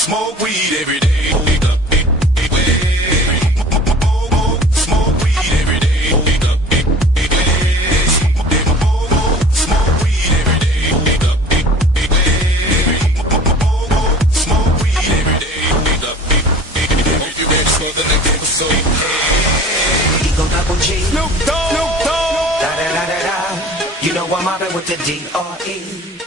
Smoke weed every day. Smoke weed every day. Smoke weed every day. Smoke weed every day. Hope you ready for the next episode. Eagle Double G. Snoop Dogg. Da da da da da. You know I'm mobbing with the D.R.E.